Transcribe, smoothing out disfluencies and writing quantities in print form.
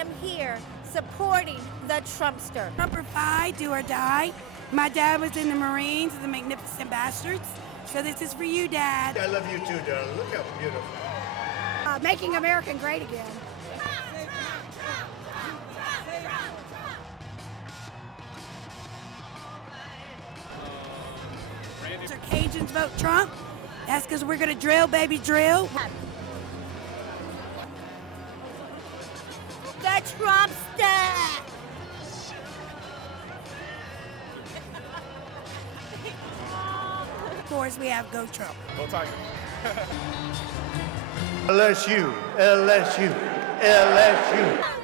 am here supporting the Trumpster. Trumper Phi, do or die. My dad was in the Marines, the Magnificent Bastards. So this is for you, Dad. I love you too, darling. Look how beautiful. Making America great again. Cajuns vote Trump. That's because we're going to drill, baby, drill. The Trumpster! Of course, we have Go Trump. Go Tigers. LSU, LSU, LSU.